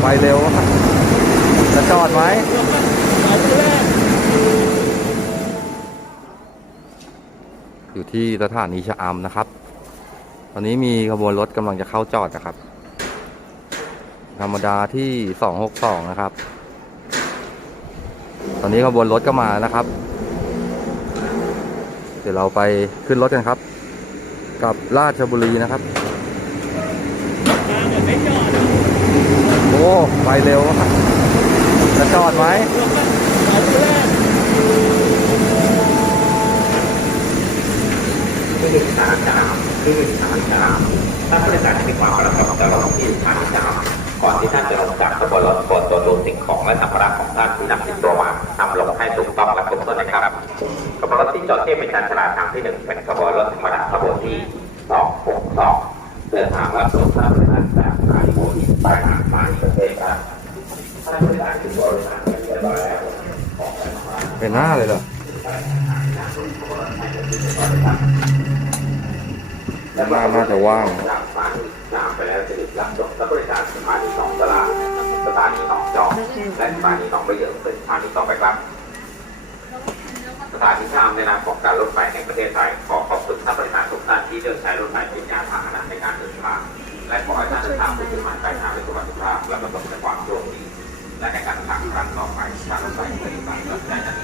ไปเร็วจะจอดไหมอยู่ที่สถานีชะอำนะครับ ตอนนี้มีขบวนรถกำลังจะเข้าจอดนะครับ ธรรมดาที่ 262 นะครับ ตอนนี้ขบวนรถก็มานะครับ เดี๋ยวเราไปขึ้นรถกันครับ กับราชบุรีนะครับ โอ้ ไปเร็วจะจอดไหมหนึ่งสามสามหนึ่งสามสามถ้าผู้โดยสารมีความประสงค์จะลงที่สถานีสามก่อนที่ท่านจะลงจากขบวนรถโปรดตรวจดูสิ่งของและสัมภาระของท่านที่นำติดตัวมานำลงให้ถูกต้องและครบถ้วนนะครับขบวนรถที่จอดเที่เป็นการฉลาดทางที่หนึ่งเป็นขบวนรถธรรมดาขบวนที่สองหกสองเดินทางรับส่งท่านผู้โดยสารจากสถานีโบอีไปหาสถานีป เป็นหน้าเลยเหรอและว่าน่าจะว่างสถานีสามไปแล้วจะดึกรับจบและบริการสถานีสองตลาดสถานีหนองจอกและสถานีหนองประเยิงเป็นสถานีต่อไปครับสถานีสามในนามของการรถไฟแห่งประเทศไทยขอขอบคุณท่านบริการทุกท่านที่เลือกใช้รถไฟ และการเดินทางครั้งต่อไปทางรถไฟบริการรับใช้นาทีขอบ